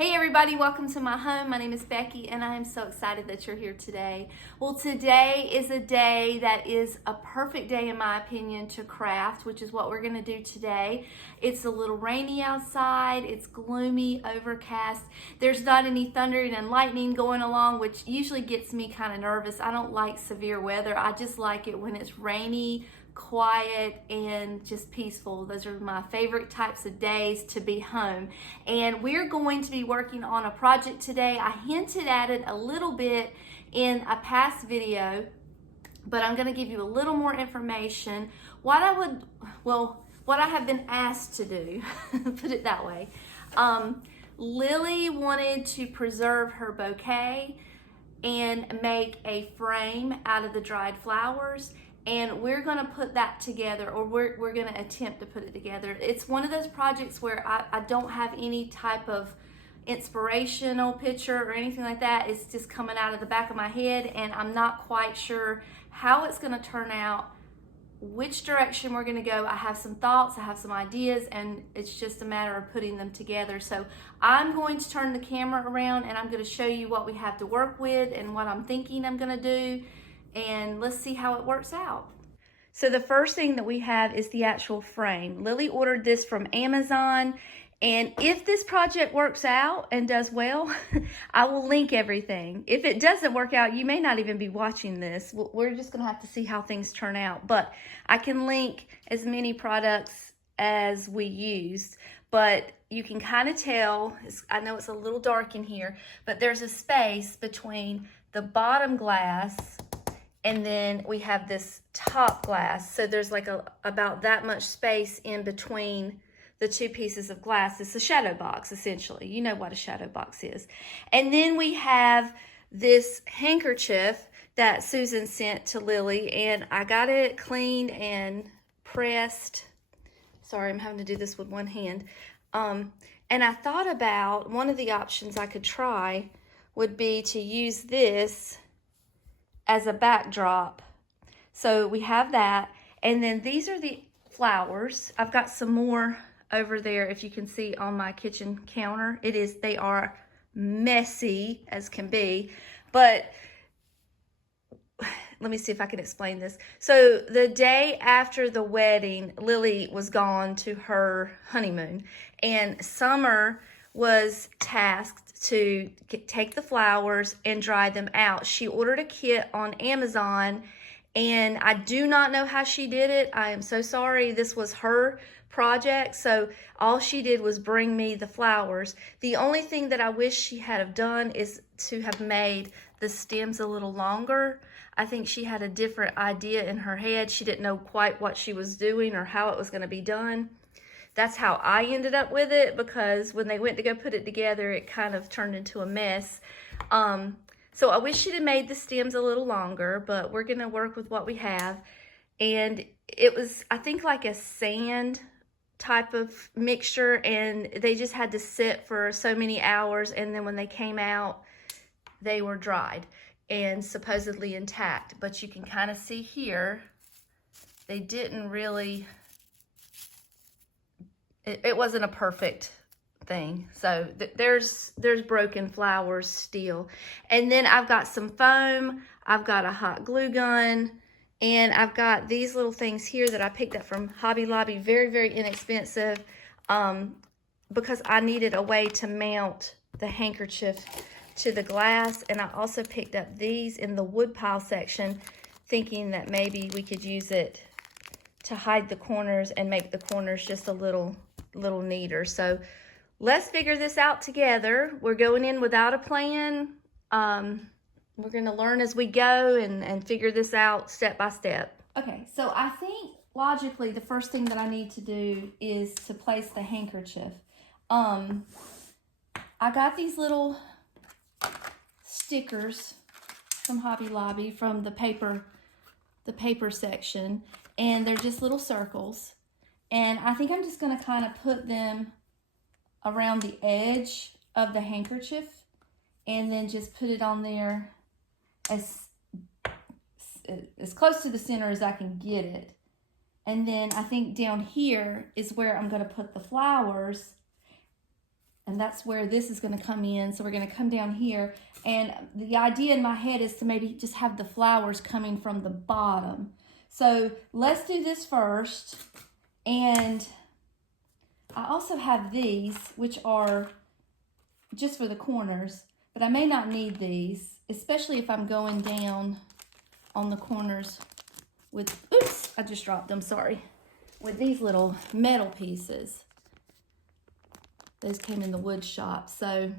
Hey everybody, welcome to my home. My name is Becky and I am so excited that you're here today. Well, today is a day that is a perfect day in my opinion to craft, which is what we're going to do today. It's a little rainy outside, it's gloomy, overcast. There's not any thundering and lightning going along, which usually gets me kind of nervous. I don't like severe weather. I just like it when it's rainy, quiet, and just peaceful. Those are my favorite types of days to be home. And we're going to be working on a project today. I hinted at it a little bit in a past video, but I'm going to give you a little more information. What I have been asked to do, put it that way. Lily wanted to preserve her bouquet and make a frame out of the dried flowers, and we're going to put that together, or we're going to attempt to put it together. It's one of those projects where I don't have any type of inspirational picture or anything like that. It's just coming out of the back of my head, and I'm not quite sure how it's going to turn out, which direction we're going to go. I have some thoughts, I have some ideas, and it's just a matter of putting them together. So I'm going to turn the camera around and I'm going to show you what we have to work with and what I'm thinking I'm going to do, and let's see how it works out. So the first thing that we have is the actual frame. Lily ordered this from Amazon, and if this project works out and does well, I will link everything. If it doesn't work out, you may not even be watching this. We're just gonna have to see how things turn out, but I can link as many products as we used. But you can kind of tell, I know it's a little dark in here, but there's a space between the bottom glass and then we have this top glass. So there's like about that much space in between the two pieces of glass. It's a shadow box, essentially. You know what a shadow box is. And then we have this handkerchief that Susan sent to Lily, and I got it cleaned and pressed. Sorry, I'm having to do this with one hand. And I thought about one of the options I could try would be to use this as a backdrop. So we have that, and then these are the flowers. I've got some more over there, if you can see on my kitchen counter. They are messy as can be, but let me see if I can explain this. So the day after the wedding, Lily was gone to her honeymoon, and Summer was tasked to take the flowers and dry them out. She ordered a kit on Amazon, and I do not know how she did it. I am so sorry. This was her project, so all she did was bring me the flowers. The only thing that I wish she had have done is to have made the stems a little longer. I think she had a different idea in her head. She didn't know quite what she was doing or how it was going to be done. That's how I ended up with it, because when they went to go put it together, it kind of turned into a mess. So I wish she'd have made the stems a little longer, but we're going to work with what we have. And it was, I think, like a sand type of mixture, and they just had to sit for so many hours, and then when they came out, they were dried and supposedly intact. But you can kind of see here, they didn't really... It wasn't a perfect thing. So there's broken flowers still. And then I've got some foam, I've got a hot glue gun, and I've got these little things here that I picked up from Hobby Lobby, very, very inexpensive, because I needed a way to mount the handkerchief to the glass. And I also picked up these in the wood pile section, thinking that maybe we could use it to hide the corners and make the corners just a little neater. So let's figure this out together. We're going in without a plan. We're going to learn as we go and figure this out step by step. Okay, so I think logically the first thing that I need to do is to place the handkerchief. I got these little stickers from Hobby Lobby from the paper section, and they're just little circles. And I think I'm just going to kind of put them around the edge of the handkerchief, and then just put it on there as close to the center as I can get it. And then I think down here is where I'm going to put the flowers. and that's where this is going to come in. So we're going to come down here, and the idea in my head is to maybe just have the flowers coming from the bottom. So let's do this first. And I also have these, which are just for the corners, but I may not need these, especially if I'm going down on the corners with, oops, I just dropped them, sorry, with these little metal pieces. Those came in the wood shop, so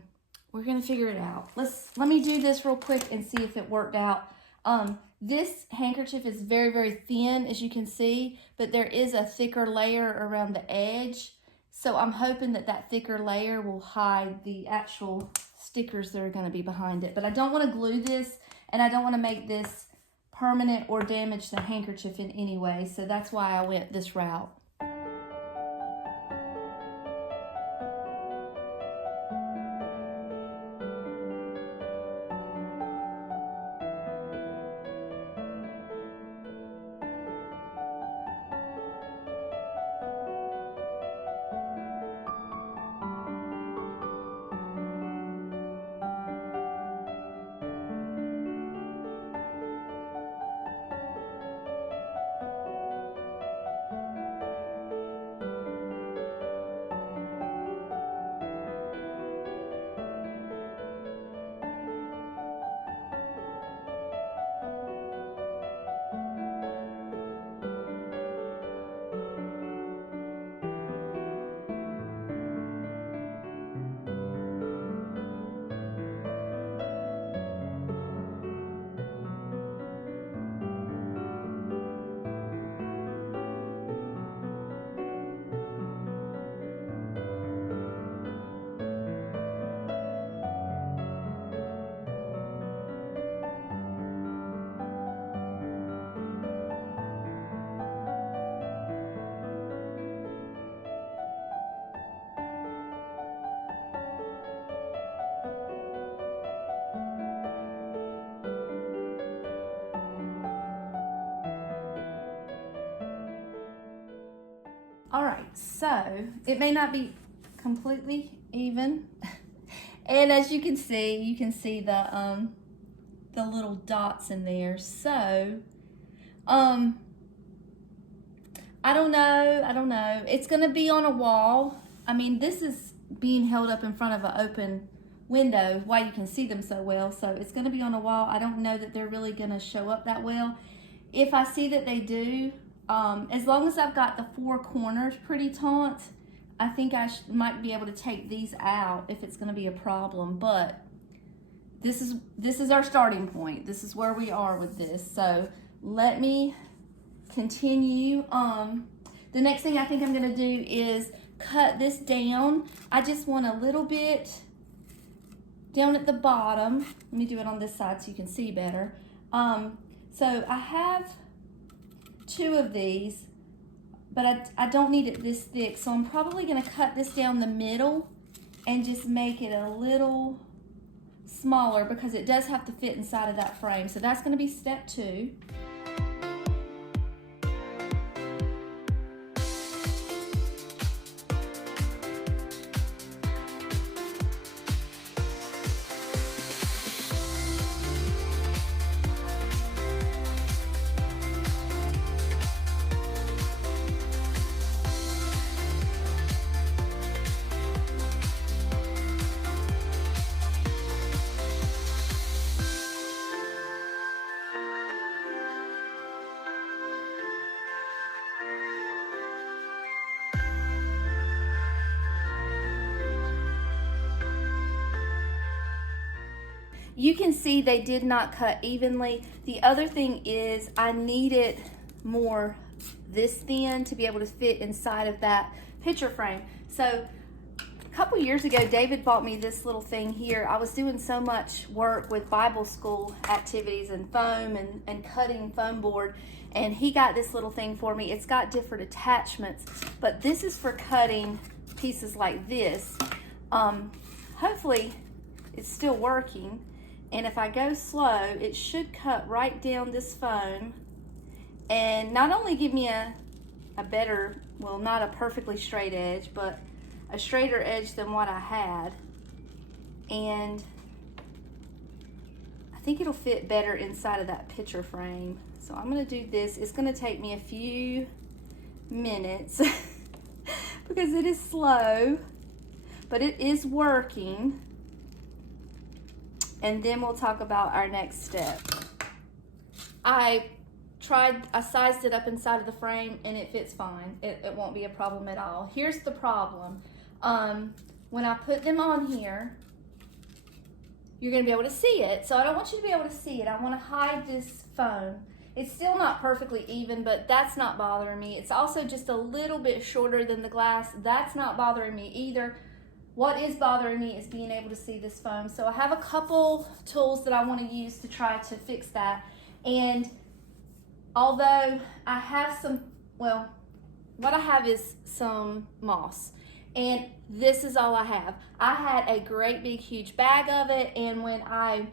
we're gonna figure it out. Let me do this real quick and see if it worked out. This handkerchief is very, very thin, as you can see, but there is a thicker layer around the edge. So I'm hoping that that thicker layer will hide the actual stickers that are gonna be behind it. But I don't wanna glue this, and I don't wanna make this permanent or damage the handkerchief in any way. So that's why I went this route. All right, so it may not be completely even. And as you can see the little dots in there. So, I don't know. It's gonna be on a wall. I mean, this is being held up in front of an open window, why you can see them so well. So it's gonna be on a wall. I don't know that they're really gonna show up that well. If I see that they do, as long as I've got the four corners pretty taut, I think I might be able to take these out if it's going to be a problem. But this is our starting point. This is where we are with this. So let me continue. The next thing I think I'm going to do is cut this down. I just want a little bit down at the bottom. Let me do it on this side so you can see better. So I have two of these, but I don't need it this thick, so I'm probably going to cut this down the middle and just make it a little smaller because it does have to fit inside of that frame. So that's going to be step 2. You can see they did not cut evenly. The other thing is I needed more this thin to be able to fit inside of that picture frame. So a couple years ago, David bought me this little thing here. I was doing so much work with Bible school activities and foam and cutting foam board, and he got this little thing for me. It's got different attachments, but this is for cutting pieces like this. Hopefully it's still working. And if I go slow, it should cut right down this foam and not only give me a better, well, not a perfectly straight edge, but a straighter edge than what I had. And I think it'll fit better inside of that picture frame. So I'm gonna do this. It's gonna take me a few minutes because it is slow, but it is working. And then we'll talk about our next step. I sized it up inside of the frame and it fits fine. It won't be a problem at all. Here's the problem. When I put them on here, you're gonna be able to see it. So I don't want you to be able to see it. I wanna hide this foam. It's still not perfectly even, but that's not bothering me. It's also just a little bit shorter than the glass. That's not bothering me either. What is bothering me is being able to see this foam. So I have a couple tools that I want to use to try to fix that. And although I have some, well, what I have is some moss. And this is all I have. I had a great big huge bag of it, and when I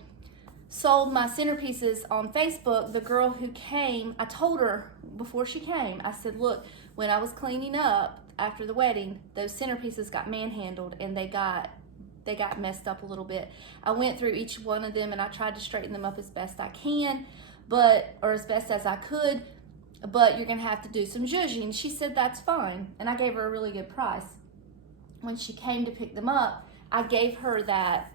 sold my centerpieces on Facebook, the girl who came, I told her before she came, I said, look, when I was cleaning up after the wedding, those centerpieces got manhandled and they got messed up a little bit. I went through each one of them and I tried to straighten them up as best I can, or as best as I could, but you're gonna have to do some zhuzhing. She said that's fine, and I gave her a really good price. When she came to pick them up, I gave her that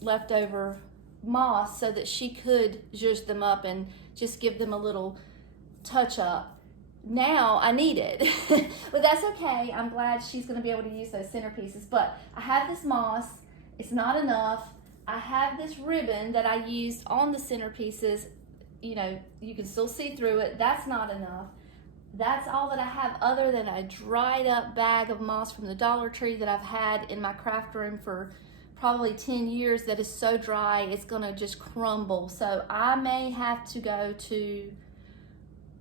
leftover moss so that she could zhuzh them up and just give them a little touch up. Now I need it, but that's okay. I'm glad she's gonna be able to use those centerpieces. But I have this moss, it's not enough. I have this ribbon that I used on the centerpieces. You know, you can still see through it. That's not enough. That's all that I have, other than a dried up bag of moss from the Dollar Tree that I've had in my craft room for probably 10 years that is so dry it's gonna just crumble. So I may have to go to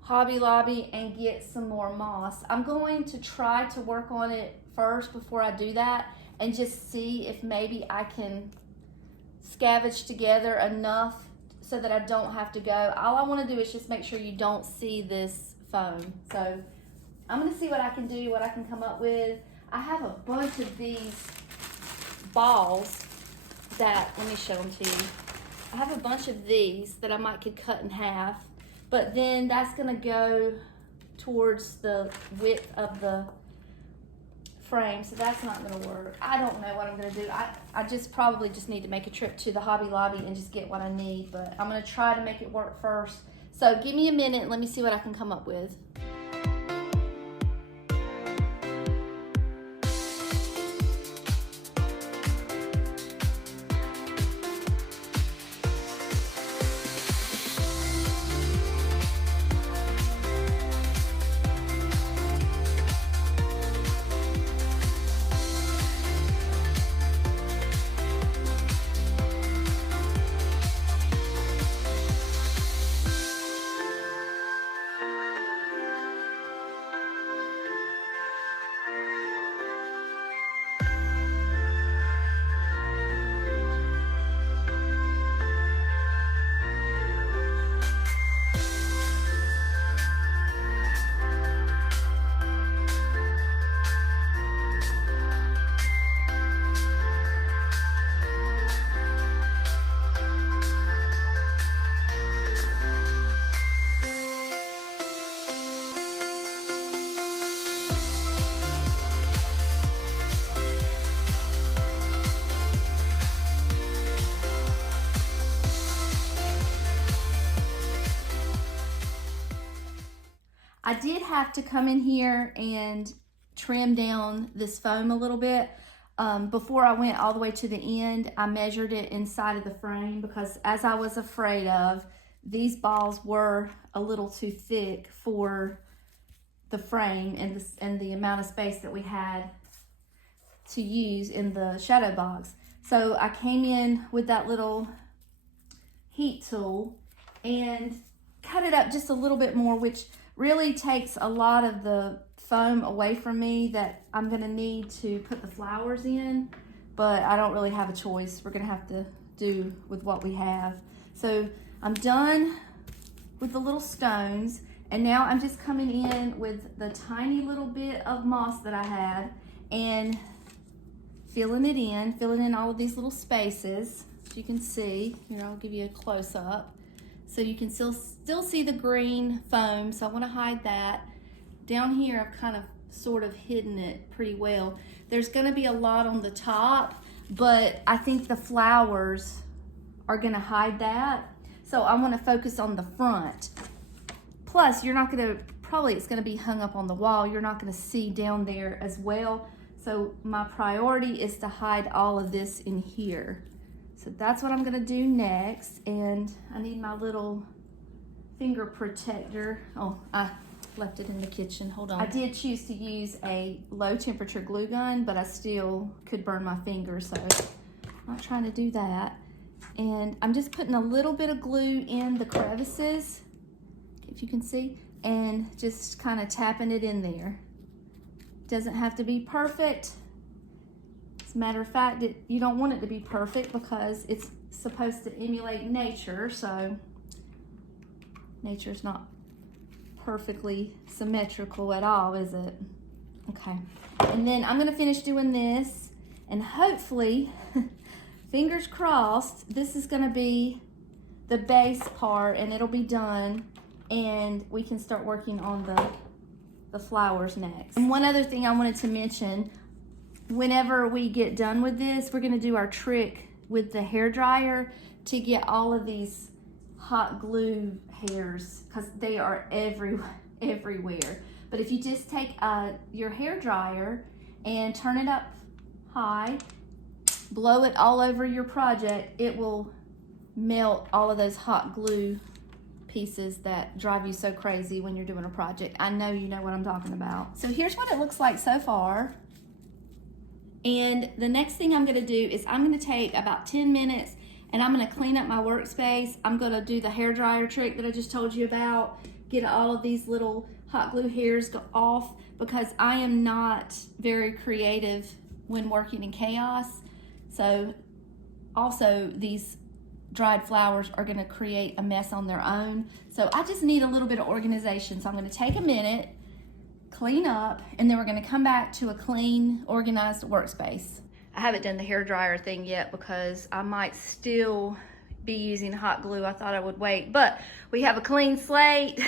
Hobby Lobby and get some more moss. I'm going to try to work on it first before I do that and just see if maybe I can scavenge together enough so that I don't have to go. All I want to do is just make sure you don't see this foam. So I'm going to see what I can do, what I can come up with. I have a bunch of these balls that, let me show them to you. I have a bunch of these that I might could cut in half, but then that's gonna go towards the width of the frame, so that's not gonna work. I don't know what I'm gonna do. I just probably just need to make a trip to the Hobby Lobby and just get what I need, but I'm gonna try to make it work first. So give me a minute, let me see what I can come up with. I did have to come in here and trim down this foam a little bit. Before I went all the way to the end, I measured it inside of the frame because, as I was afraid of, these balls were a little too thick for the frame and the amount of space that we had to use in the shadow box. So I came in with that little heat tool and cut it up just a little bit more, which really takes a lot of the foam away from me that I'm gonna need to put the flowers in, but I don't really have a choice. We're gonna have to do with what we have. So I'm done with the little stones, and now I'm just coming in with the tiny little bit of moss that I had, and filling in all of these little spaces. As you can see, here I'll give you a close-up. So you can still see the green foam, so I want to hide that. Down here, I've kind of sort of hidden it pretty well. There's going to be a lot on the top, but I think the flowers are going to hide that. So I want to focus on the front. Plus, you're not going to, probably it's going to be hung up on the wall. You're not going to see down there as well. So my priority is to hide all of this in here. So that's what I'm going to do next. And I need my little finger protector. Oh, I left it in the kitchen. Hold on. I did choose to use a low temperature glue gun, but I still could burn my fingers, so I'm not trying to do that. And I'm just putting a little bit of glue in the crevices, if you can see, and just kind of tapping it in there. Doesn't have to be perfect. As a matter of fact, you don't want it to be perfect because it's supposed to emulate nature, so nature's not perfectly symmetrical at all, is it? Okay. And then I'm gonna finish doing this, and hopefully, fingers crossed, this is gonna be the base part and it'll be done, and we can start working on the flowers next. And one other thing I wanted to mention, whenever we get done with this, we're gonna do our trick with the hair dryer to get all of these hot glue hairs, because they are everywhere. But if you just take your hair dryer and turn it up high, blow it all over your project, it will melt all of those hot glue pieces that drive you so crazy when you're doing a project. I know you know what I'm talking about. So here's what it looks like so far. And the next thing I'm gonna do is I'm gonna take about 10 minutes and I'm gonna clean up my workspace. I'm gonna do the hair dryer trick that I just told you about, get all of these little hot glue hairs off, because I am not very creative when working in chaos. So also these dried flowers are gonna create a mess on their own. So I just need a little bit of organization. So I'm gonna take a minute, clean up, and then we're gonna come back to a clean, organized workspace. I haven't done the hair dryer thing yet because I might still be using hot glue. I thought I would wait, but we have a clean slate.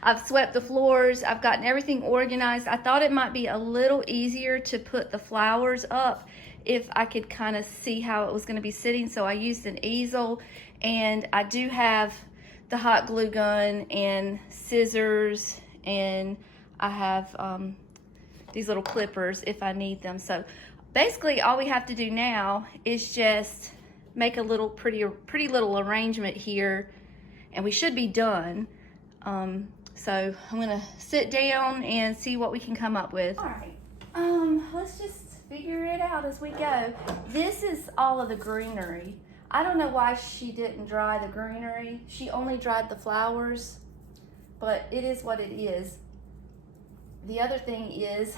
I've swept the floors. I've gotten everything organized. I thought it might be a little easier to put the flowers up if I could kind of see how it was going to be sitting. So I used an easel, and I do have the hot glue gun and scissors, and I have these little clippers if I need them. So basically all we have to do now is just make a little pretty little arrangement here, and we should be done. So I'm gonna sit down and see what we can come up with. All right, let's just figure it out as we go. This is all of the greenery. I don't know why she didn't dry the greenery. She only dried the flowers, but it is what it is. The other thing is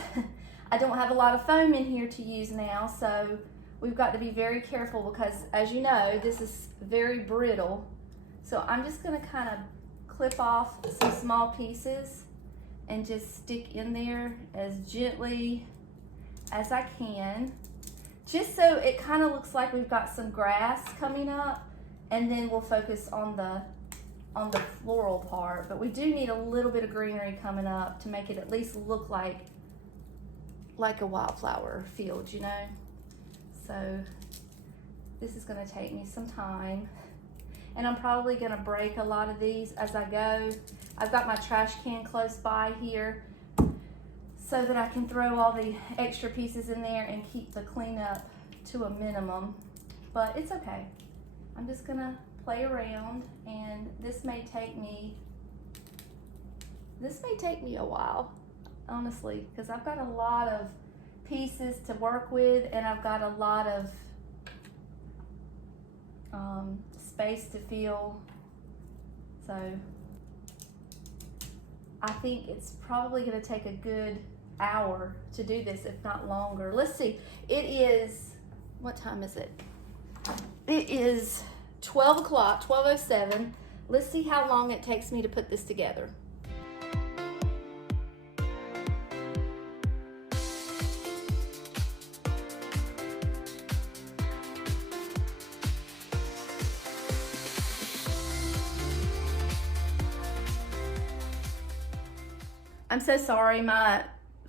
I don't have a lot of foam in here to use now, so we've got to be very careful because, as you know, this is very brittle. So I'm just gonna kind of clip off some small pieces and just stick in there as gently as I can, just so it kind of looks like we've got some grass coming up, and then we'll focus on the floral part. But we do need a little bit of greenery coming up to make it at least look like a wildflower field, you know? So this is gonna take me some time, and I'm probably gonna break a lot of these as I go. I've got my trash can close by here so that I can throw all the extra pieces in there and keep the cleanup to a minimum, but it's okay. I'm just gonna play around, and this may take me a while, honestly, because I've got a lot of pieces to work with, and I've got a lot of space to fill. So I think it's probably going to take a good hour to do this, if not longer. Let's see. It is, what time is it? It is 12 o'clock, 12:07. Let's see how long it takes me to put this together. I'm so sorry, my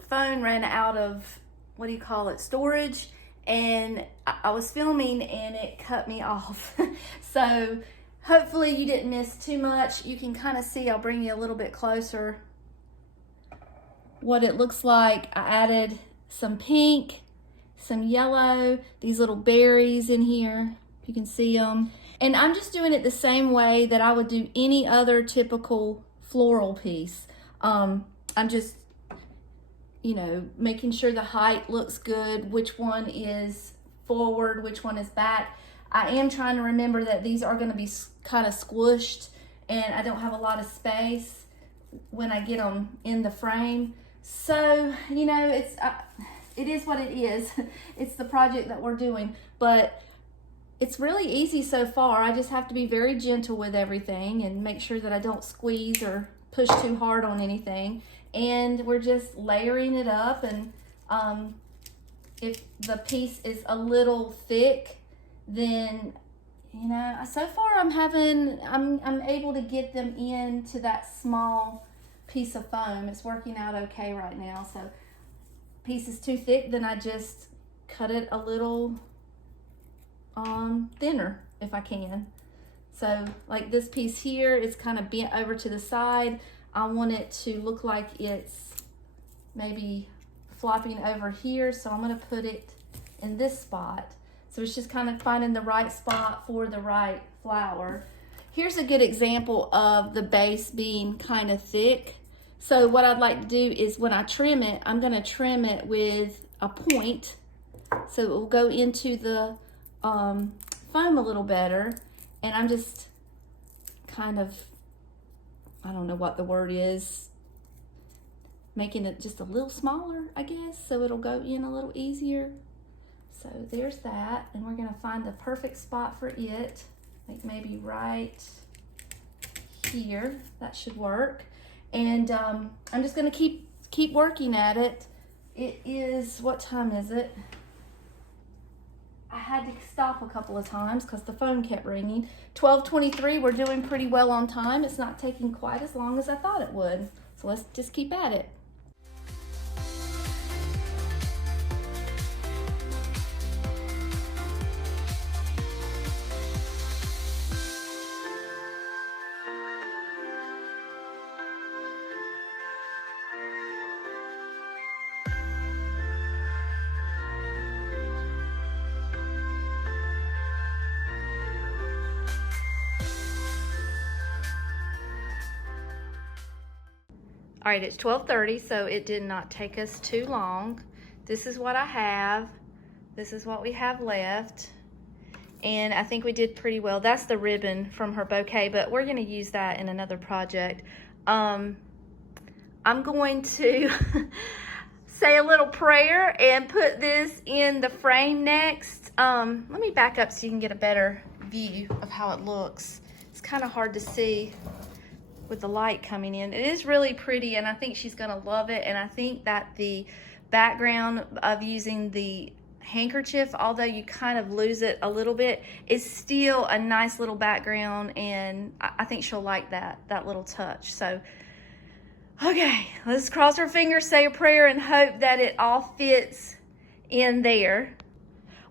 phone ran out of, what do you call it, storage, and I was filming and it cut me off. So hopefully you didn't miss too much. You can kind of see, I'll bring you a little bit closer, what it looks like. I added some pink, some yellow, these little berries in here, you can see them. And I'm just doing it the same way that I would do any other typical floral piece. I'm just, you know, making sure the height looks good, which one is forward, which one is back. I am trying to remember that these are going to be kind of squished and I don't have a lot of space when I get them in the frame. So, you know, it is what it is. It's the project that we're doing, but it's really easy so far. I just have to be very gentle with everything and make sure that I don't squeeze or push too hard on anything. And we're just layering it up, and if the piece is a little thick, then, you know, so far I'm able to get them into that small piece of foam. It's working out okay right now. So piece is too thick, then I just cut it a little thinner if I can. So like this piece here, it's kind of bent over to the side. I want it to look like it's maybe flopping over here, so I'm going to put it in this spot. So it's just kind of finding the right spot for the right flower. Here's a good example of the base being kind of thick. So what I'd like to do is when I trim it, I'm going to trim it with a point so it will go into the foam a little better. And I'm just kind of, I don't know what the word is, making it just a little smaller, I guess, so it'll go in a little easier. So there's that, and we're gonna find the perfect spot for it, like maybe right here. That should work. And I'm just gonna keep working at it. It is, what time is it? I had to stop a couple of times because the phone kept ringing. 12:23, we're doing pretty well on time. It's not taking quite as long as I thought it would. So let's just keep at it. All right, it's 12:30, so it did not take us too long. This is what I have. This is what we have left. And I think we did pretty well. That's the ribbon from her bouquet, but we're gonna use that in another project. I'm going to say a little prayer and put this in the frame next. Let me back up so you can get a better view of how it looks. It's kind of hard to see with the light coming in. It is really pretty, and I think she's gonna love it. And I think that the background of using the handkerchief, although you kind of lose it a little bit, is still a nice little background, and I think she'll like that little touch. So, okay, let's cross our fingers, say a prayer, and hope that it all fits in there.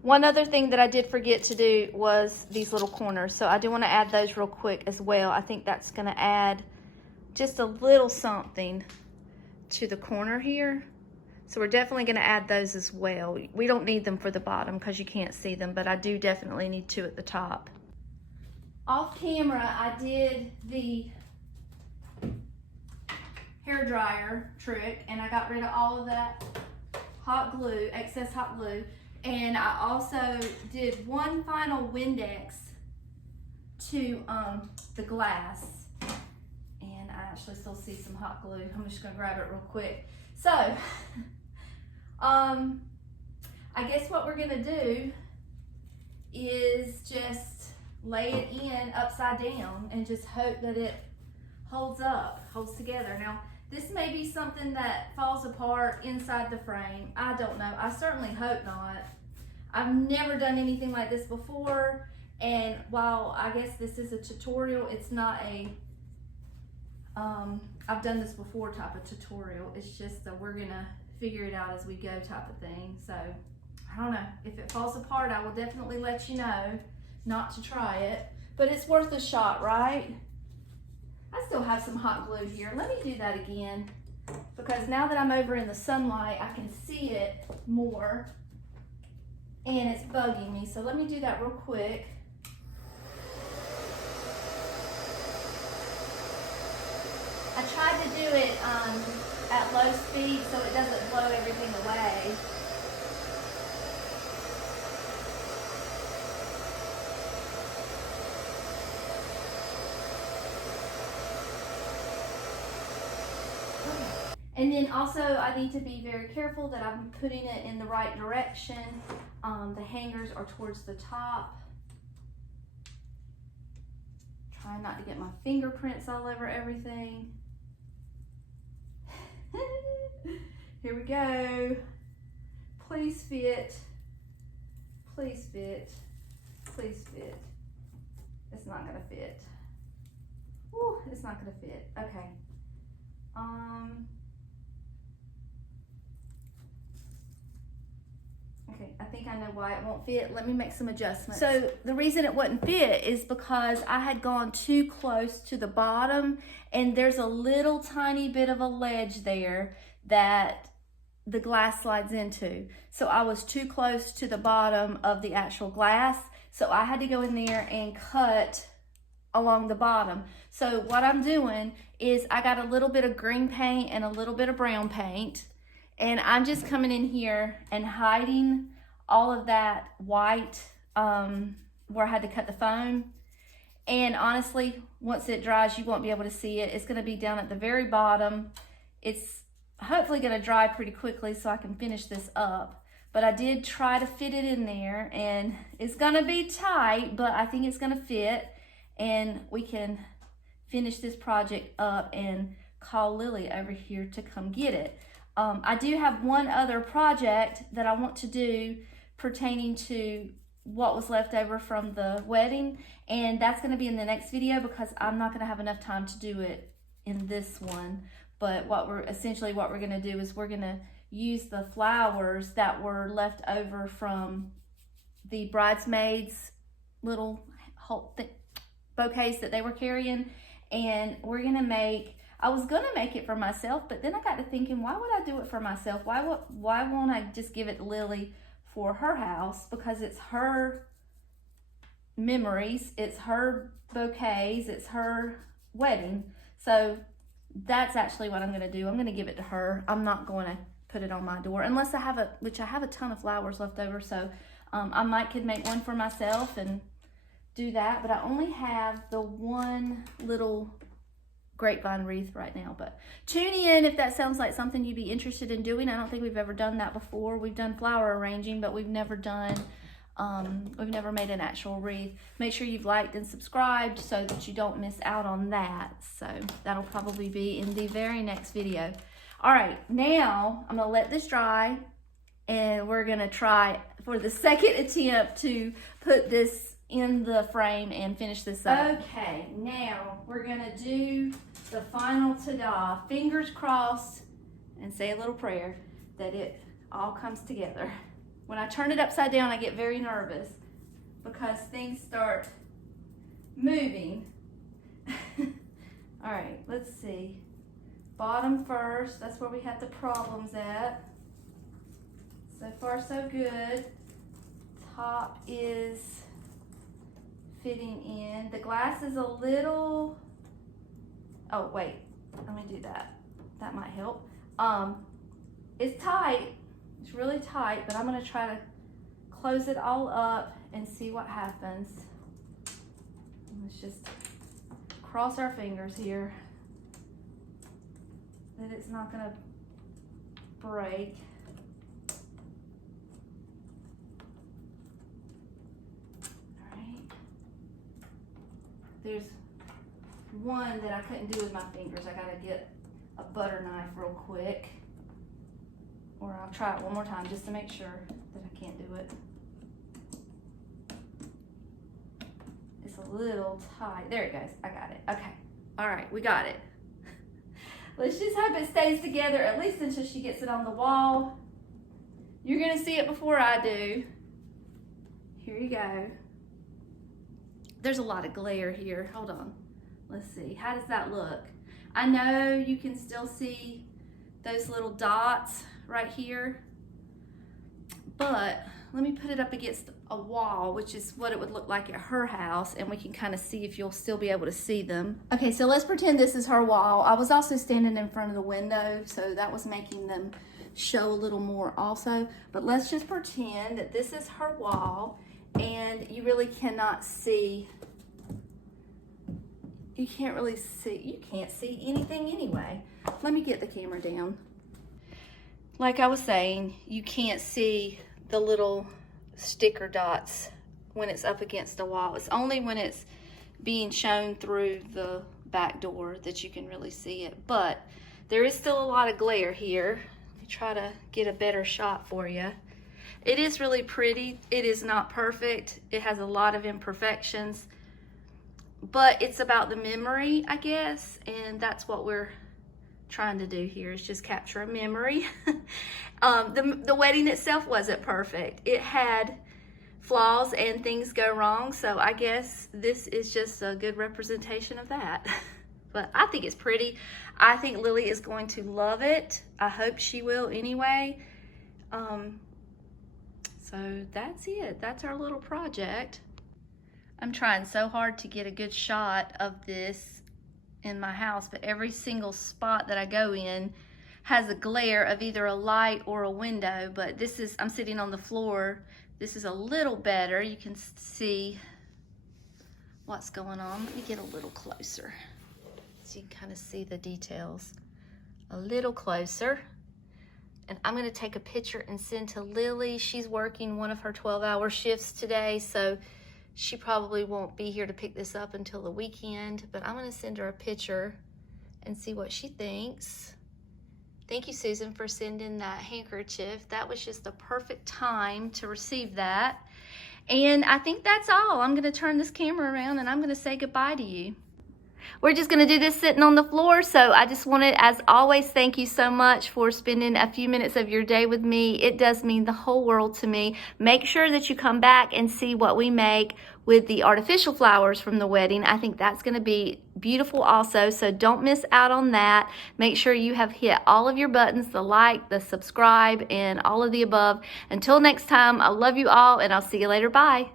One other thing that I did forget to do was these little corners. So I do want to add those real quick as well. I think that's going to add just a little something to the corner here. So we're definitely going to add those as well. We don't need them for the bottom because you can't see them, but I do definitely need two at the top. Off camera, I did the hair dryer trick, and I got rid of all of that hot glue, excess hot glue. And I also did one final Windex to the glass. And I actually still see some hot glue. I'm just gonna grab it real quick. So, I guess what we're gonna do is just lay it in upside down and just hope that it holds together. Now, this may be something that falls apart inside the frame. I don't know. I certainly hope not. I've never done anything like this before, and while I guess this is a tutorial, it's not a I've done this before type of tutorial. It's just that we're gonna figure it out as we go type of thing. So I don't know, if it falls apart, I will definitely let you know not to try it, but it's worth a shot, right? I still have some hot glue here. Let me do that again, because now that I'm over in the sunlight, I can see it more and it's bugging me. So let me do that real quick. I tried to do it at low speed so it doesn't blow everything away. And then also I need to be very careful that I'm putting it in the right direction. The hangers are towards the top. Try not to get my fingerprints all over everything. Here we go. Please fit. Please fit. Please fit. It's not gonna fit. Woo, it's not gonna fit. Okay. Okay, I think I know why it won't fit. Let me make some adjustments. So the reason it wouldn't fit is because I had gone too close to the bottom, and there's a little tiny bit of a ledge there that the glass slides into. So I was too close to the bottom of the actual glass. So I had to go in there and cut along the bottom. So what I'm doing is I got a little bit of green paint and a little bit of brown paint. And I'm just coming in here and hiding all of that white where I had to cut the foam. And honestly, once it dries, you won't be able to see it. It's gonna be down at the very bottom. It's hopefully gonna dry pretty quickly so I can finish this up. But I did try to fit it in there, and it's gonna be tight, but I think it's gonna fit. And we can finish this project up and call Lily over here to come get it. I do have one other project that I want to do pertaining to what was left over from the wedding, and that's going to be in the next video because I'm not going to have enough time to do it in this one. But what we're going to do is we're going to use the flowers that were left over from the bridesmaids' little bouquets that they were carrying, and we're going to make, I was gonna make it for myself, but then I got to thinking, why would I do it for myself? Why won't I just give it to Lily for her house? Because it's her memories, it's her bouquets, it's her wedding. So that's actually what I'm gonna do. I'm gonna give it to her. I'm not going to put it on my door unless I have which I have a ton of flowers left over. So I could make one for myself and do that, but I only have the one little grapevine wreath right now. But tune in if that sounds like something you'd be interested in doing. I don't think we've ever done that before. We've done flower arranging, but we've never made an actual wreath. Make sure you've liked and subscribed so that you don't miss out on that. So that'll probably be in the very next video. All right, now I'm gonna let this dry, and we're gonna try for the second attempt to put this in the frame and finish this up. Okay, now we're gonna do the final ta-da. Fingers crossed, and say a little prayer that it all comes together. When I turn it upside down, I get very nervous because things start moving. All right, let's see. Bottom first, that's where we had the problems at. So far, so good. Top is fitting in. The glass is a little, oh wait, let me do that. That might help. It's tight, it's really tight, but I'm gonna try to close it all up and see what happens. Let's just cross our fingers here that it's not gonna break. There's one that I couldn't do with my fingers. I gotta get a butter knife real quick, or I'll try it one more time just to make sure that I can't do it. It's a little tight. There it goes. I got it. Okay. All right, we got it. Let's just hope it stays together at least until she gets it on the wall. You're gonna see it before I do. Here you go. There's a lot of glare here. Hold on. Let's see. How does that look? I know you can still see those little dots right here, but let me put it up against a wall, which is what it would look like at her house, and we can kind of see if you'll still be able to see them. Okay, so let's pretend this is her wall. I was also standing in front of the window, so that was making them show a little more also, but let's just pretend that this is her wall, and you really cannot see. You can't really see, you can't see anything anyway. Let me get the camera down. Like I was saying, you can't see the little sticker dots when it's up against the wall. It's only when it's being shown through the back door that you can really see it. But there is still a lot of glare here. Let me try to get a better shot for you. It is really pretty. It is not perfect. It has a lot of imperfections, but it's about the memory, I guess, and that's what we're trying to do here, is just capture a memory. The wedding itself wasn't perfect. It had flaws and things go wrong, so I guess this is just a good representation of that. But I think it's pretty. I think Lily is going to love it. I hope she will anyway. So that's it. That's our little project. I'm trying so hard to get a good shot of this in my house, but every single spot that I go in has a glare of either a light or a window. But this is, I'm sitting on the floor. This is a little better. You can see what's going on. Let me get a little closer so you can kind of see the details a little closer. And I'm gonna take a picture and send to Lily. She's working one of her 12-hour shifts today, so she probably won't be here to pick this up until the weekend, but I'm gonna send her a picture and see what she thinks. Thank you, Susan, for sending that handkerchief. That was just the perfect time to receive that. And I think that's all. I'm gonna turn this camera around and I'm gonna say goodbye to you. We're just gonna do this sitting on the floor, so I just wanted, as always, thank you so much for spending a few minutes of your day with me. It does mean the whole world to me. Make sure that you come back and see what we make with the artificial flowers from the wedding. I think that's gonna be beautiful also, so don't miss out on that. Make sure you have hit all of your buttons, the like, the subscribe, and all of the above. Until next time, I love you all, and I'll see you later. Bye.